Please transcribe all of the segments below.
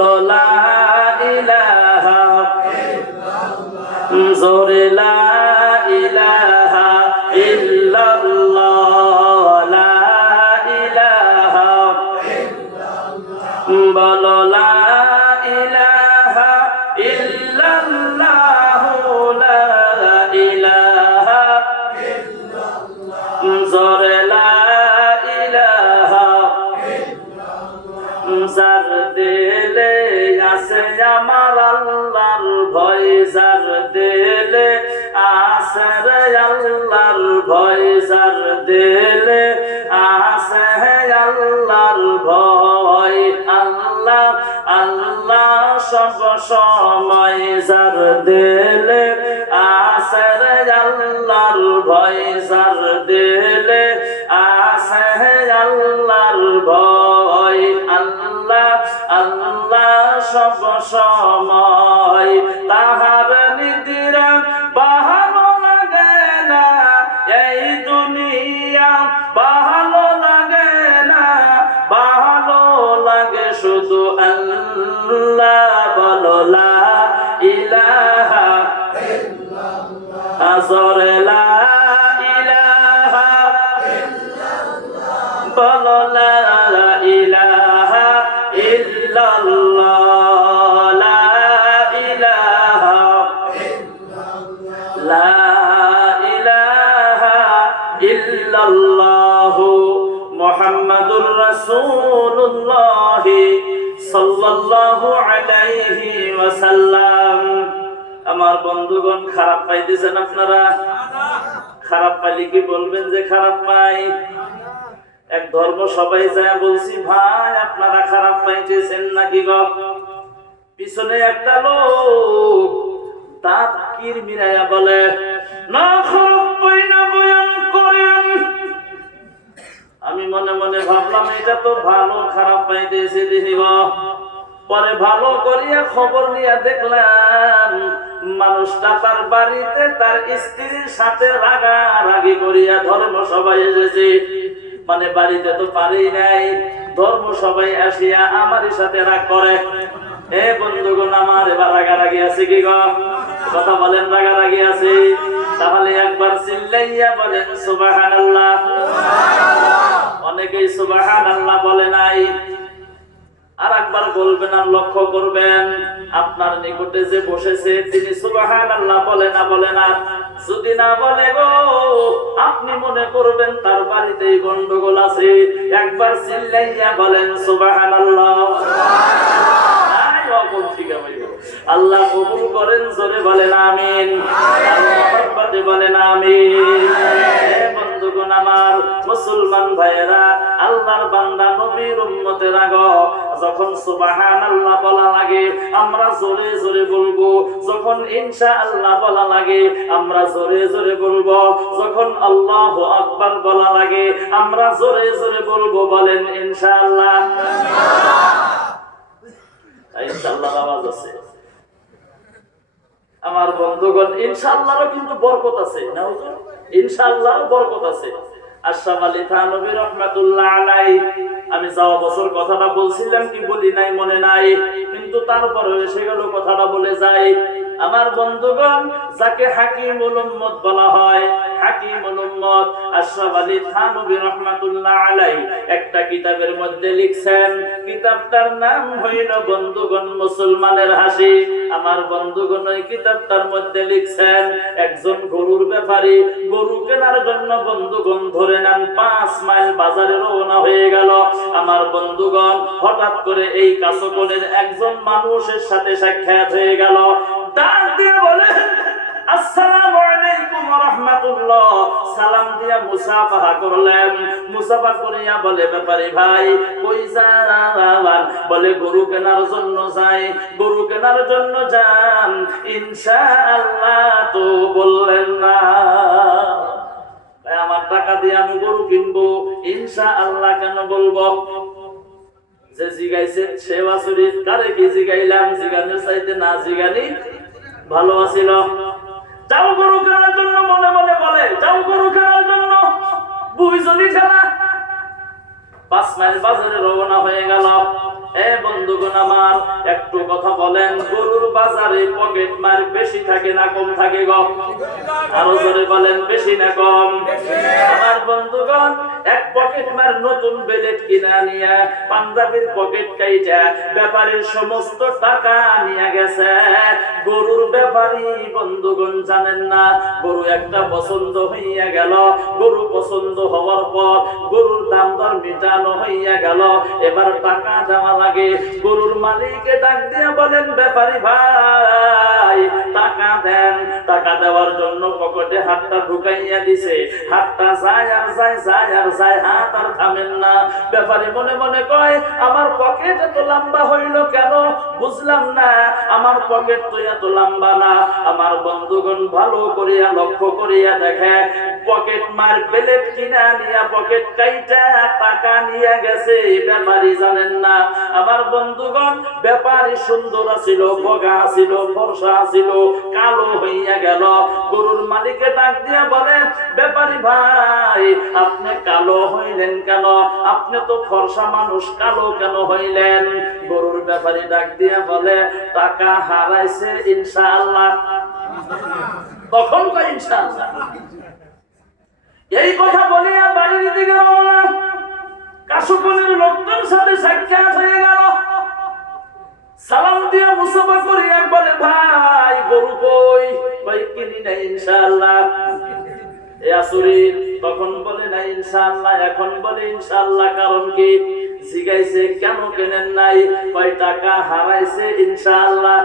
বলো লা ইলাহা জোরে লা আমার আল্লাহর ভয় যার দেলে, আসে আল্লাহর ভয় যার দেলে আছে আল্লাহর ভয়। আল্লাহ আল্লাহ সব সময় যার দিলে সব সময় তাহার নিদিরা বাহার লাগে না। এই দুনিয়া ভালো রাসূলুল্লাহ সাল্লাল্লাহু আলাইহি ওয়াসাল্লাম। আমার বন্ধুগণ, খারাপ পাইতেছেন আপনারা? খারাপ পাইলে কি বলবেন যে খারাপ পাই? এক ধর্ম সবাই যায় বলছি, ভাই, আপনারা খারাপ পাইতেছেন নাকি গো? পিছনে একটা লোক দাঁত কির মিরাইয়া বলে, না খারাপ পাই না, বয়ান করেন। আমি মনে মনে ভাবলাম, এটা তো ভালো, খারাপ পাইতেছে দেখি গো পরে ভালো করিয়া খবর নিয়ে দেখলাম, মানুষটা তার বাড়িতে তার স্ত্রীর সাথে রাগারাগি করিয়া ধর্ম সবাই এসেছে। মানে বাড়িতে তো পারি নাই ধর্ম সবাই আসিয়া আমারই সাথে রাগ করে। এ বন্ধুগণ, আমার এবার রাগারাগি আছে কি কথা বলেন, রাগারাগি আছে? তাহলে একবার চিল্লাইয়া বলেন, সুবহানাল্লাহ। অনেকেই সুবাহান আল্লাহ বলে নাই। আর একবার বলবেন আর লক্ষ্য করবেন, আপনার নিকটে যে বসেছে, তিনি সুবাহান আল্লাহ বলে না বলে না। যদি না বলে গো, আপনি মনে করবেন তার বাড়িতেই গন্ডগোল আছে। একবার চিল্লাইয়া বলেন সুবাহান আল্লাহ আল্লাহ কবুল করেন, জোরে বলেন, আমিন। বলেন, আমিন। বন্ধুগণ আমার মুসলমান ভাইয়েরা, আল্লাহর বান্দা নবীর উম্মতেরা গো যখন সুবহানাল্লাহ বলা লাগে, আমরা জোরে জোরে বলব। যখন ইনশাআল্লাহ বলা লাগে, আমরা জোরে জোরে বলব। যখন আল্লাহু আকবার বলা লাগে, আমরা জোরে জোরে বলব, বলেন ইনশাআল্লাহ। ইনশাআল্লাহ আওয়াজ আছে। আমার বন্ধুগণ, ইনশাআল্লাহরও কিন্তু বরকত আছে। না হুজুর? ইনশাআল্লাহরও বরকত আছে। আশরাফ আলী থানবী রহমাতুল্লাহ আলাই আমি যাওয়া বছর কথাটা বলছিলাম কি বলি নাই, মনে নাই। কিন্তু তারপরে এসে গেল কথাটা বলে যায় আমার বন্ধুগণ, যাকে হাকিম উম্মত বলা হয় একটা কিতাবের মধ্যে লিখছেন, কিতাবটার নাম হইল বন্ধুগণ মুসলমানের হাসি। আমার বন্ধুগণ ওই কিতাবটার মধ্যে লিখছেন, একজন গরুর ব্যাপারী গরু কেনার জন্য বন্ধুগণ ধরে নেন, পাঁচ মাইল বাজারে রওনা হয়ে গেল। আমার বন্ধুগণ হঠাৎ করে এই কাশকনের একজন মানুষের সাথে সাক্ষাৎ হয়ে গেল। ডাক দিয়ে বলে আমার টাকা দিয়ে আমি গরু কিনবো। ইনশাআল্লাহ কেন বলব? যে জিগাইছে, সে বাসুরি কারে কি জিগাইলাম? জিগানের চাইতে না জিগানি ভালো আছিল। যাও গরু জন্য মনে মনে বলে, যাও গরু জন্য। ঠেলা পাঁচ মাইল বাজারে রওনা হয়ে গেল। এ আমার, একটু কথা বলেন, গরুর বাজারে পকেট মার বেশি থাকে না কম থাকে আরও জোরে বলেন, বেশি না কম? আমার বন্ধুগণ, এক পকেট মার নতুন বেলেট কিনা নিয়ে, পাঞ্জাবির পকেট কাইটা, ব্যাপারীর সমস্ত টাকা নিয়ে গেছে। গরুর ব্যাপারী বন্ধুগণ জানেন না। গরু একটা পছন্দ হইয়া গেল। গরু পছন্দ হওয়ার পর গরুর দাম দর মিটানো হইয়া গেল। এবার টাকা দেওয়া লাগে। গরুর মালিককে ডাক দিয়ে বলেন, ব্যাপারী ভাই, টাকা দেন। টাকা দেওয়ার জন্য পকেটে হাতটা ঢুকাইয়া দিছে। হাতটা যায় আর যায় যায় আর যায়, হাত আর থামেন না। ব্যাপারী মনে মনে কয়, আমার পকেট এত লম্বা হইল কেন? বুঝলাম না। আমার পকেট এত লম্বা না। আমার বন্ধুগণ ভালো করিয়া লক্ষ্য করিয়া দেখে পকেট মার প্লেট কিনা নিয়া পকেট কাইটা টাকা নিয়ে গেছে, ব্যাপারী জানেন না। আমার বন্ধুগণ, ব্যাপারী সুন্দর ছিল বগা ছিল ফর্সা ছিল কালো হইয়া গেল। গরুর মালিকে ডাক দিয়া বলে, ব্যাপারী ভাই, আপনি কালো হইলেন কেন? আপনি তো ফর্সা মানুষ, কালো কেন হইলেন? গরুর ব্যাপারী ডাক দিয়া বলে, টাকা হারাইছে ইনশাআল্লাহ। তখন কয়, ইনশাআল্লাহ। এই কথা বলিয়া বাড়ির দিকে রওনা কাশুপনের লোকজন সাথে সাক্ষাৎ হয়ে গেল। সালাম দিয়ে মুসাফা করি বলে ভাই, গরু কই? ভাই, কিনি না ইনশাআল্লাহ। এ আসুরি তখন বলে না ইনশাআল্লাহ, এখন বলে ইনশাআল্লাহ, কারণ কি? জিগাইছে, কেন কেনেন নাই? কয় টাকা হারাইছে, ইনশাআল্লাহ।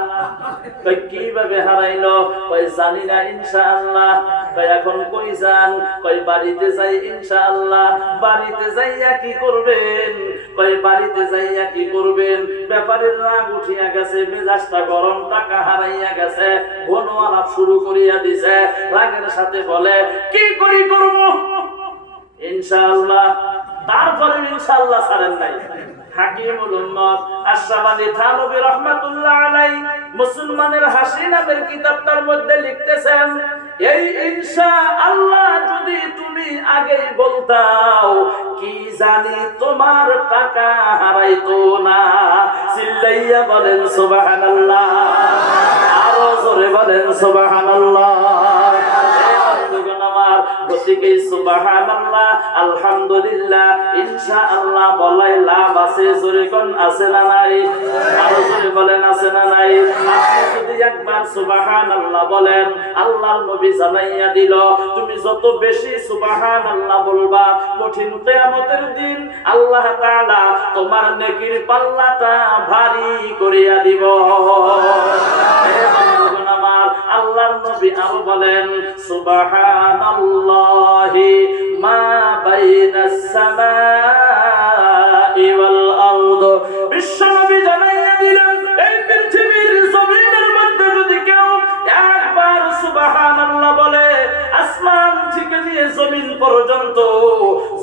কয়, কীভাবে হারাইলো? কয়, জানি না, ইনশাআল্লাহ। কয়, এখন কই যান? কয়, বাড়িতে যাই, ইনশাআল্লাহ। বাড়িতে যাইয়া কি করবেন? কয়, বাড়িতে যাইয়া কি করবেন? ব্যাপারের রাগ উঠিয়া গেছে, মেজাজটা গরম, টাকা হারাইয়া গেছে ঘন আলাপ শুরু করিয়া দিছে। রাগের সাথে বলে, কি করি করব? ইনশাআল্লাহ। তারপরে ইনশাআল্লাহ ছাড়েন নাই। হাকিমুল উম্মত আশরাফ আলী থানভী রাহমাতুল্লাহ আলাইহি মুসলমানের হাসি নামের কিতাবটার মধ্যে লিখতেছেন, এই ইনশা আল্লাহ যদি তুমি আগে বলতাও, কি জানি তোমার টাকা হারাইতো না? চিল্লাইয়া বলেন, সুবহানাল্লাহ। আরও জোরে বলেন, সুবহানাল্লাহ। গতিকে সুবহানাল্লাহ, আলহামদুলিল্লাহ, ইনশাআল্লাহ বলাই লাভ আছে। জোরে কোন আছে না নাই? আরও জোরে বলেন, আছে না নাই? আপনি যদি একবার সুবহানাল্লাহ বলেন, আল্লাহর নবী জানাইয়া দিল, তুমি যত বেশি সুবহানাল্লাহ বলবা, কঠিন কিয়ামতের দিন আল্লাহ তাআলা তোমার নেকির পাল্লাটা ভারী করিয়া দিব। আল্লাহর নবী আরও বলেন, সুবহানাল্লাহি মা বাইনাস সামাই ওয়াল আরদ। বিশ্ব নবী দিলেন, এই পৃথিবীর জমিনের মধ্যে যদি কেউ একবার সুবহানাল্লাহ বলে, আসমান থেকে জমিন পর্যন্ত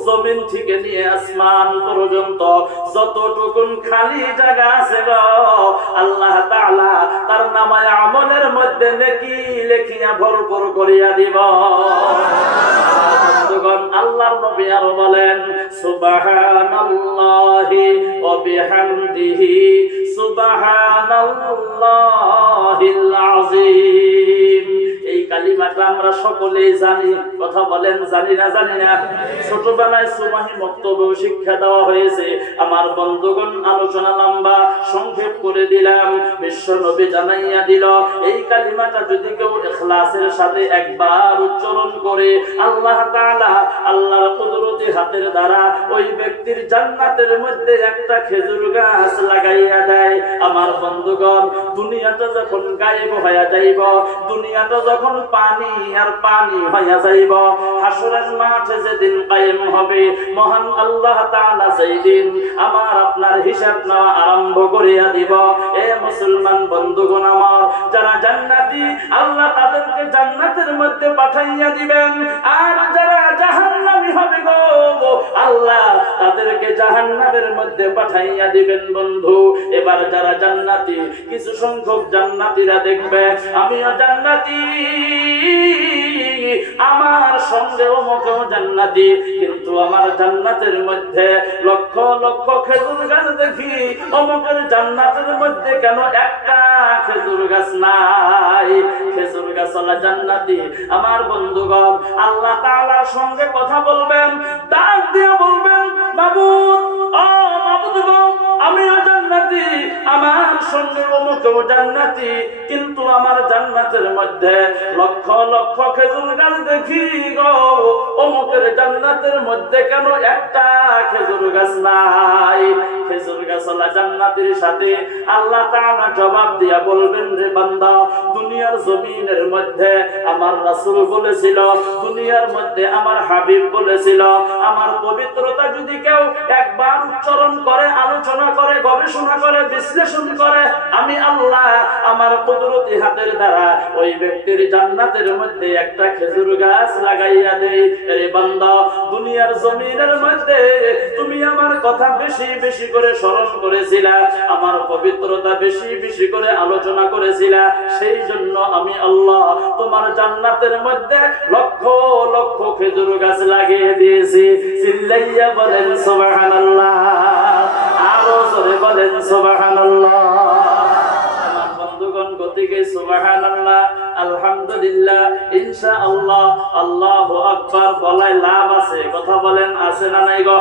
জমিন থেকে নিয়ে আসমান পর্যন্ত যতটুকুন খালি জায়গা আছে গো, আল্লাহ তাআলা তার নামায় আমলের মধ্যে নেকি লেখিয়া ভরপুর করিয়া দিব। বন্ধুগণ, আল্লাহর নবী আরও বলেন, সুবহানাল্লাহি ওয়া বিহামদিহি সুবহানাল্লাহিল আযীম। কালিমাটা আমরা সকলেই জানি, কথা বলেন, জানি না জানি না। ছোটবেলায় সুমাহি বক্তব্য শিক্ষা দেওয়া হয়েছে। আমার বন্ধুগণ, আলোচনা লম্বা, সংক্ষেপ করে দিলাম। বিশ্ব নবী জানাইয়া দিল, এই কালিমাটা যদি কেউ ইখলাসের সাথে একবার উচ্চারণ করে, আল্লাহ তাআলা আল্লাহর কুদরতি হাতের দ্বারা ওই ব্যক্তির জান্নাতের মধ্যে একটা খেজুর গাছ লাগাইয়া দেয়। আমার বন্ধুগণ, দুনিয়াটা যখন গায়েব হয়ে যাইব, দুনিয়াটা যখন পানি, আর পানি হইয়া যাইব। হাসরের মাঠে যেদিন কায়েম হবে, মহান আল্লাহ তাআলা সেই আমার আপনার হিসাব নেওয়া আরম্ভ করিয়া দিব। এ মুসলমান বন্ধুগণ আমার, যারা জান্নাতি, আল্লাহ তাদেরকে জান্নাতের মধ্যে পাঠাইয়া দিবেন। আর যারা জাহান্নামী হবে গো, আল্লাহ তাদেরকে জাহান্নামের মধ্যে পাঠাইয়া দিবেন বন্ধু। এবার যারা জান্নাতি, কিছু সংখ্যক জান্নাতীরা দেখবে, আমিও জান্নাতি। আমার জান্নাতি, কিন্তু আমার জান্নাতের মধ্যে লক্ষ লক্ষ খেজুর গাছ দেখি। অমুকের জান্নাতের মধ্যে কেন একটা খেজুর গাছ নাই? খেজুর গাছ আলা জান্নাতি। আমার বন্ধুগণ, আল্লাহ তাআলার সঙ্গে কথা বলবেন, ডাক দিয়ে বলবেন বাবু ও মাবুদগণ, আমিও জান্নাতি, আমার সঙ্গে অমুকেও জান্নাতি, কিন্তু আমার জান্নাতের মধ্যে লক্ষ লক্ষ খেজুর গাছ দেখি গো। অমুকের জান্নাতের মধ্যে কেন একটা খেজুর গাছ নাই? খেজুর জান্নাতের সাথে আল্লাহ তাআলা জবাব দিয়া বলবেন রে বান্দা, দুনিয়ার জমিনের মধ্যে আমার রাসূল বলেছিল, দুনিয়ার মধ্যে আমার হাবিব বলেছিল, আমার পবিত্রতা যদি কেউ একবার উচ্চারণ করে, আলোচনা করে, গবেষণা করে, বিশ্লেষণ করে, আমি আল্লাহ আমার কুদরতি হাতের দ্বারা ওই ব্যক্তির জান্নাতের মধ্যে একটা খেজুর গাছ লাগাইয়া দেই। রে বান্দা, দুনিয়ার জমিনের মধ্যে তুমি আমার কথা বেশি বেশি করে স্মরণ করেছিলা, আমার পবিত্রতা বেশি বেশি করে আলোচনা করেছিলা। সেই জন্য আমি আল্লাহ তোমার জান্নাতের মধ্যে লক্ষ লক্ষ খেজুর গাছ লাগিয়ে দিয়েছি। চিল্লাইয়া বলেন, সুবহানাল্লাহ। আরও জোরে বলেন, সুবহানাল্লাহ। গতিকে সুবহানাল্লাহ, আলহামদুলিল্লাহ, ইনশাআল্লাহ, আল্লাহু আকবার বলায় লাভ আছে। কথা বলেন, আছে না নাই গো?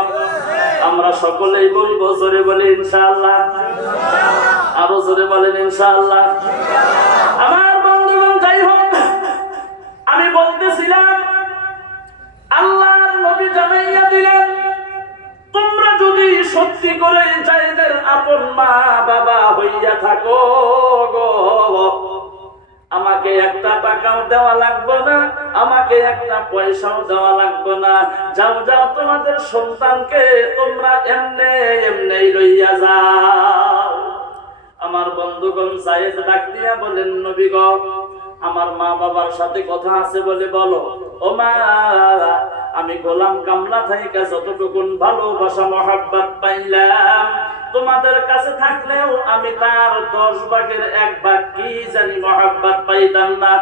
আমরা সকলেই বলব, জোরে বলি ইনশাআল্লাহ। আরও জোরে বলেন ইনশাআল্লাহ। আমার বন্ধুগণ, যাই হোক, আমি বলতেছিলাম, আল্লাহর নবী জানাইয়া দিলেন, তোমরা যদি সত্যি করে যাইদের আপন মা বাবা হইয়া থাকো গো। আমাকে একটা টাকাও দেওয়া লাগবে না, আমাকে একটা পয়সাও দেওয়া লাগবে না। যাও যাও তোমাদের সন্তানকে, তোমরা এমনে এমনি লইয়া যাও। আমার বন্ধুগণ জায়েদ ডাক দিয়া বলেন নবীগ আমার মা বাবার সাথে কথা আছে বলে বলো। ও মা, আমি গোলাম কামলা থাইকা যতটুকুন ভালোবাসা, মহাব্বত পাইলাম। তোমাদের কাছে থাকলেও আমি তার দশ ভাগের এক ভাগ কি জানি মহাব্বত পাইতাম না।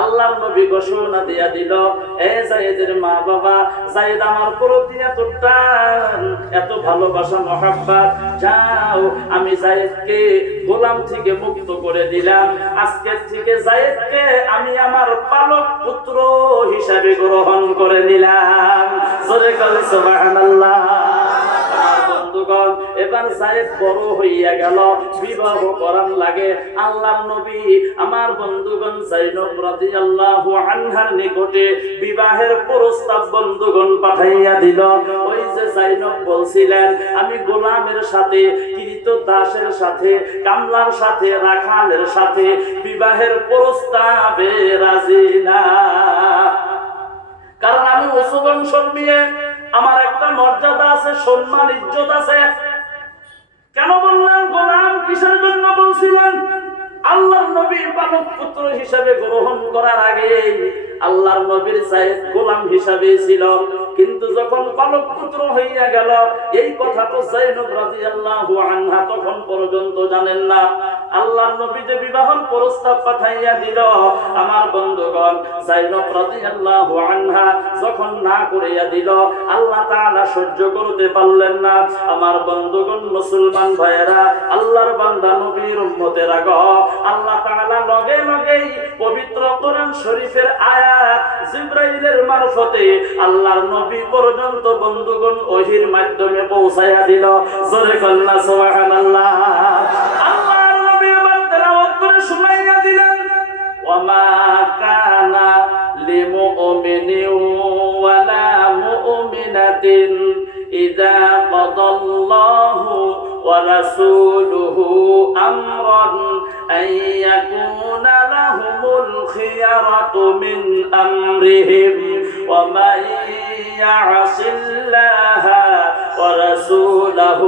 আল্লাহর নবী ঘোষণা দিয়া দিল, এ জায়েদের মা বাবা জায়েদ আমার প্রতি এত টান, এত ভালোবাসা, মহাব্বত, যাও, আমি জায়েদকে গোলাম থেকে মুক্ত করে দিলাম। আজকের থেকে জায়েদকে আমি আমার পালক পুত্র হিসাবে গ্রহণ করে নিলাম। জোরে আমার বন্ধুগণ, এবার সাহেব বড় হইয়া গেল। বিবাহ করার লাগে আল্লাহ নবী, আমার বন্ধুগণ রাদিয়াল্লাহু আনহার নিকটে বিবাহের প্রস্তাব বন্ধুগণ পাঠাইয়া দিল। ওই যে জাইনব বলছিলেন, আমি গোলামের সাথে কৃত দাসের সাথে, কামলার সাথে, রাখালের সাথে বিবাহের প্রস্তাবে রাজি না। কারণ আমি বংশর নিয়ে আমার একটা মর্যাদা আছে, সম্মান, ইজ্জত আছে। কেন বললেন গোলাম কিসের জন্য বলছিলেন? আল্লাহর নবীর পালক পুত্র হিসাবে গ্রহণ করার আগে আল্লাহর নবীর সাহেব গোলাম হিসাবে ছিল। কিন্তু যখন পালক পুত্র হইয়া গেল, এই কথা তো জাইনব রাদিয়াল্লাহু আনহা তখন পর্যন্ত জানেন না। আল্লাহর নবী যে বিবাহর প্রস্তাব পাঠাইয়া দিল, আমার বন্ধুগণ, জাইনব রাদিয়াল্লাহু আনহা যখন না করিয়া দিল, আল্লাহ তাআলা সহ্য করতে পারলেন না। আমার বন্ধুগণ, মুসলমান ভাইয়েরা, আল্লাহর বান্দা নবীর উম্মতেরা গ আল্লাহ তাআলা লগে লগেই পবিত্র কোরআন শরীফের আয়াত জিব্রাইলের মারফতে আল্লাহর নবী পর্যন্ত বন্ধুগণ ওহির মাধ্যমে পৌঁছাইয়া দিল। জোরে কল্লা সুবহানাল্লাহ। আল্লাহর নবী এবার তেলাওয়াত করে শুনাইয়া দিলেন ওয়ামা কানা লিমুমিনিন ওয়ালা মুমিনাতিন ইযা কাদাল্লাহু ورسوله أمرا أن يكون لهم الخيرة من أمرهم ومن يعص الله ورسوله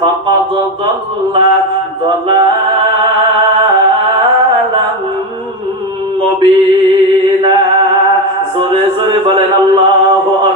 فقد ضل ضلالا مبينا زوري زوري بلن الله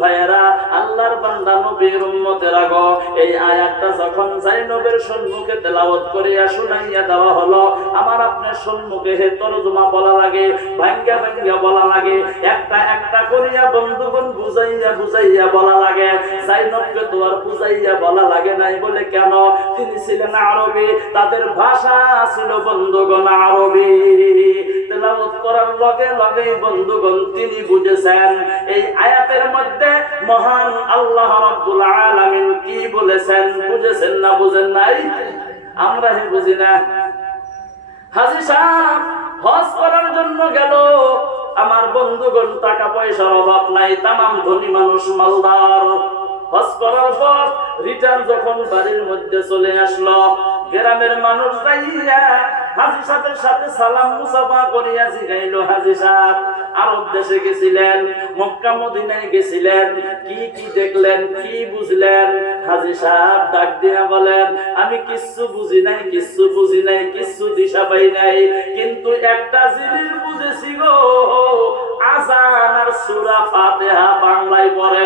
ভাইয়েরা, আল্লাহর বান্দা নবীর উম্মতেরা গো এই আয়াতটা যখন জাইনবের সম্মুখে তেলাওয়াত করিয়া শুনাইয়া দেওয়া হলো, আমার আপনার সম্মুখে হে তরজমা বলা লাগে, ভাঙ্গা ভাঙ্গা বলা লাগে, একটা একটা করিয়া বন্ধুগণ বুঝাইয়া বুঝাইয়া বলা লাগে জাইনবকে তো আর বুঝাইয়া বলা লাগে নাই বলে কেন? তিনি ছিলেন আরবি, তাদের ভাষা ছিল বন্ধুগণ আরবি। তেলাওয়াত করার লগে লগে বন্ধুগণ তিনি বুঝেছেন, এই আয়াতের মধ্যে মহান আল্লাহ রাব্বুল আলামিন কি বলেছেন, বুঝেছেন না বুঝেন নাই? আমরা হে বুঝি না। হাজি সাহেব, হজ করার জন্য গেল। আমার বন্ধুগণ টাকা পয়সার অভাব নাই, তামাম ধনী মানুষ মালদার। হজ করার পর রিটার্ন যখন বাড়ির মধ্যে চলে আসলো, গ্রামের মানুষ যাইয়া সাহেবের সাথে সালাম মুসাফা করিয়া জিগাইল সাহেব, আরব দেশে গেছিলেন, মক্কা মদিনায় গেছিলেন, কি কি দেখলেন, কি বুঝলেন? সাহেব ডাক দিয়া বলেন, আমি কিচ্ছু বুঝি নাই, কিচ্ছু বুঝি নাই, কিচ্ছু দিশা পাই নাই, কিন্তু একটা জিনিস বুঝেছি গো, আজান আর সূরা ফাতিহা বাংলায় পড়ে।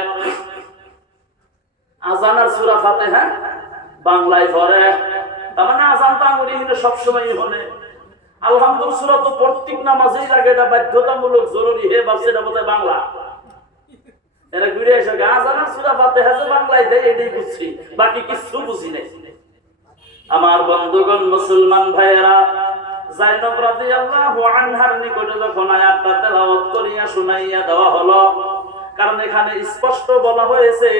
আজান আর সূরা ফাতিহা বাংলায় পড়ে। তার মানে আজান আঙুলি সবসময় হলে। আলহামদুল সূরা তো প্রত্যেক নামাজেই লাগে এটা বাধ্যতামূলক জরুরি। হে বাপসে এটা বাংলা। এরা ঘুরে এসে গা জানার সুরা ফাতিহা যে বাংলায় দেয়, এটাই বুঝছি। বাকি কিছু বুঝি নাই। আমার বন্ধুগণ, মুসলমান ভাইয়েরা, জাইনব রাদিয়াল্লাহু আনহার নিকটে যখন আয়াতটা তেলাওয়াত করিয়া শুনাইয়া দেওয়া হলো, কারণ এখানে স্পষ্ট বলা হয়েছে,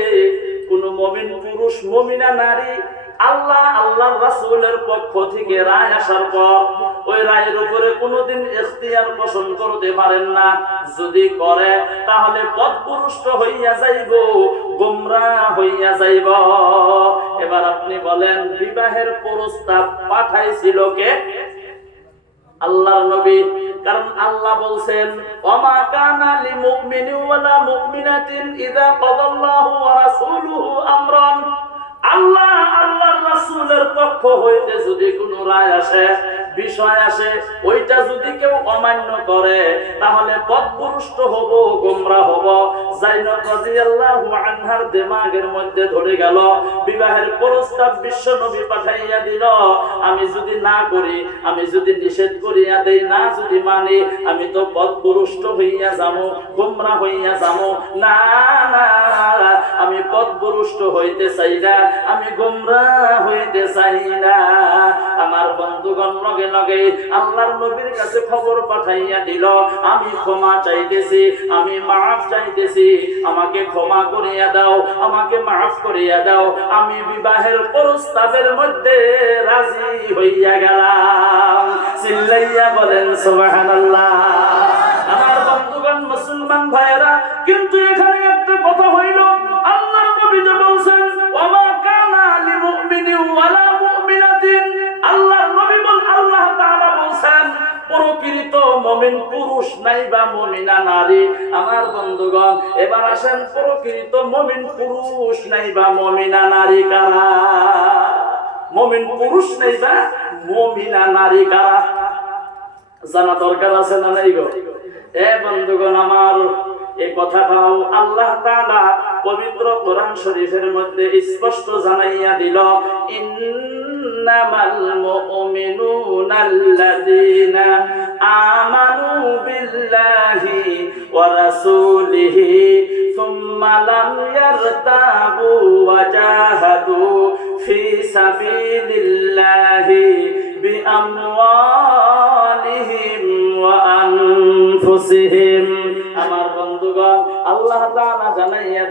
কোন মমিন পুরুষ, মমিনা নারী আল্লাহ আল্লাহর রাসূলের পক্ষ থেকে রায় আসার পর ওই রায়ের উপরে কোনোদিন ইখতিয়ার পোষণ করতে পারেন না। যদি করে, তাহলে পথপুরুষ্ট হইয়া যাইব হইয়া যাইব। এবার আপনি বলেন, বিবাহের প্রস্তাব পাঠাইছিল কে? আল্লাহর নবী। কারণ আল্লাহ বলছেন, ওমা কানা লি মুমিনাতিন ইযা ওয়া রাসূলুহু আমরান। আল্লাহ আল্লাহ রাসূলের পক্ষ হইতে যদি কোনো রায় আসে বিষয় আসে ওইটা যদি কেউ অমান্য করে, তাহলে পথভ্রষ্ট হব, গোমরা হব। আনহার দিমাগের মধ্যে ধরে গেল, বিবাহের প্রস্তাব বিশ্ব নবী পাঠাইয়া দিল, আমি যদি না করি, আমি যদি নিষেধ করিয়া দেই, না যদি মানি, আমি তো পথভ্রষ্ট হইয়া যাব গোমরা হইয়া যাব না না, আমি পথভ্রষ্ট হইতে চাই না, আমি গোমরা হইতে চাই না। আমার বন্ধুগণ লগে লগে আল্লাহর নবীর কাছে খবর পাঠাইয়া দিল, আমি ক্ষমা চাইতেছি, আমি মাফ চাইতেছি, আমাকে ক্ষমা করিয়া দাও, আমাকে মাফ করিয়া দাও, আমি বিবাহের প্রস্তাবের মধ্যে রাজি হইয়া গেলাম। চিল্লাইয়া বলেন, সুবহানাল্লাহ। আমার বন্ধুগণ, মুসলমান ভাইয়েরা, কিন্তু এখানে একটা কথা হইল প্রকৃত মমিন পুরুষ নাই বা মমিনা নারী। আমার বন্ধুগণ, এবার আসেন, প্রকৃত মমিন পুরুষ নাই বা মমিনা নারী কারা? মমিন পুরুষ নাই বা মমিনা নারী কারা? জানা দরকার আছে না নাই গো? এ বন্ধুগণ আমার এই কথাটাও আল্লাহ তাআলা পবিত্র কোরআন শরীফের মধ্যে স্পষ্ট জানাইয়া দিল। ইন্নামাল আল্লাযীনা আমানু বিল্লাহি ওয়া রাসূলিহি সুম্মা লাম ইয়ারতাবু ওয়া জাহাদু ফি সাবিলিল্লাহি বিআমওয়ালিহিম ওয়া আনফুসিহিম আমার বন্ধুগণ, আল্লাহ তাআলা জানাইয়া